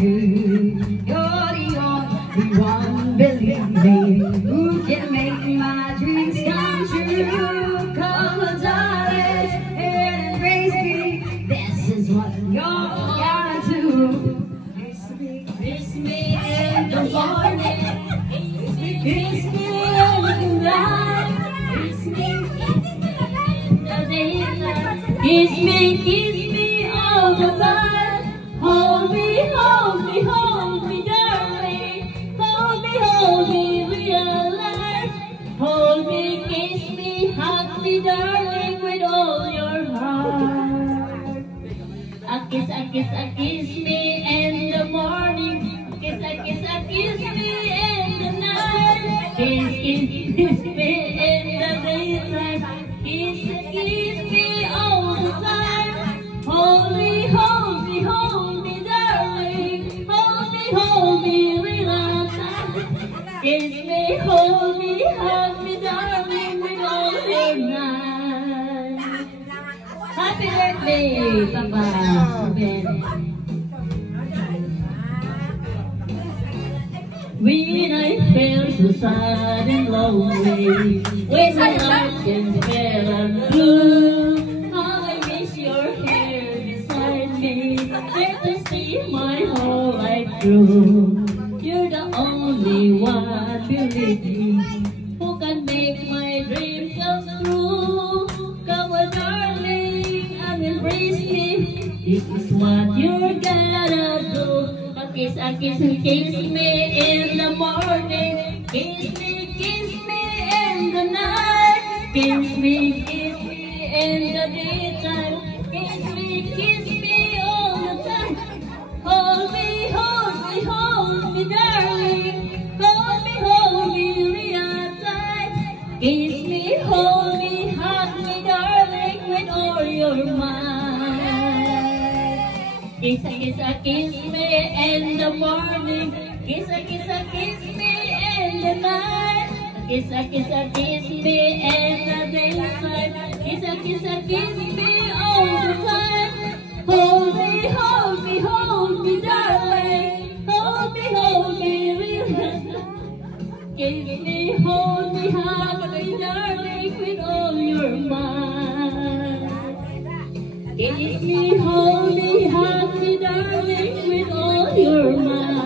true. You're the only one, believe me, who can make my dreams come true. Come on, darling, and embrace me. This is what you're gonna do. Kiss me in the morning, kiss me in the night, kiss me in the daylight, kiss me all the time. Hold me, darling. Hold me, realize. Hold me, kiss me, hug me, darling, with all your heart. A kiss me in the morning. A kiss me in the night. Kiss me in the daytime. Kiss me all the time. Hold me, darling. Hold me, relax. Kiss me, hold me, hug me, darling, with all your night. Happy birthday, Papa. When I feel so sad and lonely, when my heart can feel I'm blue, how I miss your hair beside me, there to see my whole life through. You're the only one, believe me, who can make my dreams come true. Come on, darling, and embrace me. This is what you're gonna do. Kiss me in the morning. Kiss me in the night. Kiss me in the daytime. Kiss me all the time. Hold me, darling. Hold me real tight. Kiss me, hold me, hug me, darling, with all your might. Kiss me in the morning. Kiss me in the night. Kiss me in the daytime. Kiss me all the time. Hold me, darling. Hold me, real time. Kiss me, hold me, hug me, darling, with all your might. Kiss me, hold me, hug me, darling, with all your might.